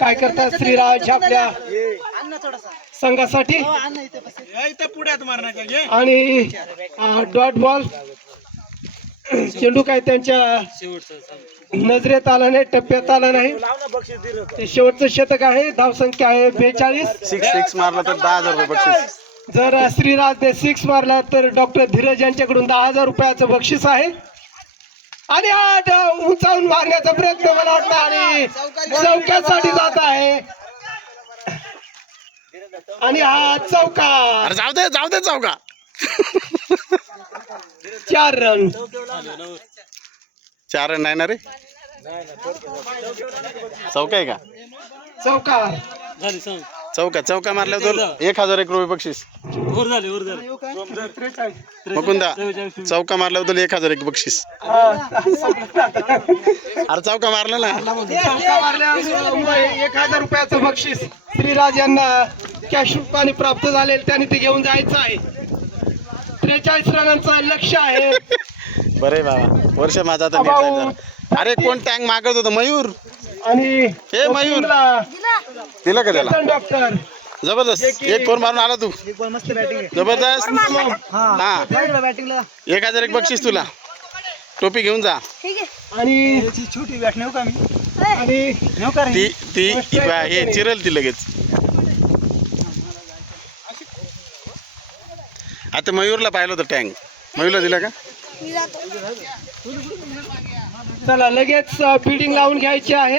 काय करतात श्रीराज आपल्या संघासाठी? हो अण्णा इथे बस इथं पुढ्यात मारण्याचा घे आणि डॉट बॉल. चेंडू काय त्यांच्या नजरेत आला नाही टप्प्यात आला नाही. ते शेवटचं शतक आहे धावसंख्या आहे बेचाळीस. सिक्स सिक्स मारला तर दहा हजार रुपये बक्षीस. जर श्रीराजने सिक्स मारला तर डॉक्टर धीरज यांच्याकडून दहा हजार रुपयाचं बक्षीस आहे. आणि हा ड- उंचावून मारण्याचा प्रयत्न मला वाटतं आणि चौक्यासाठी जात आहे. आणि हा चौका. अरे जाऊ दे जाऊ दे चौका. चार रन. चार नाही ना रे? चौका आहे का? चौका. चौका चौका मारल्यावर तर एक हजार एक रुपये बक्षीस. मुकुंदा चौका मारल्यावर तुला एक हजार एक बक्षीस. अरे चौका मारला ना. एक हजार रुपयाचं बक्षीस. श्रीराज यांना कॅश रूपाने प्राप्त झाले त्यांनी ते घेऊन जायचं आहे. त्रेचाळीस रनांचं लक्ष आहे. बरे बाबा. वर्ष माझा आता. अरे कोण टँक मागत होतं? मयूर. आणि हे मयूर. दिलं. का त्याला? डॉक्टर जबरदस्त. एक फोन मारून आला तू? एक बॉल मस्त बॅटिंग आहे. जबरदस्त. हा. बॅटिंगला एक हजार एक बक्षीस तुला. टोपी घेऊन जा. आणि छोटी बॅट नेऊ का मी? ती हे चिरल ती लगेच. आता मयूरला पाहिलं होतं टँक मयूरला दिला का? चला लगेच फिडिंग लावून घ्यायची आहे.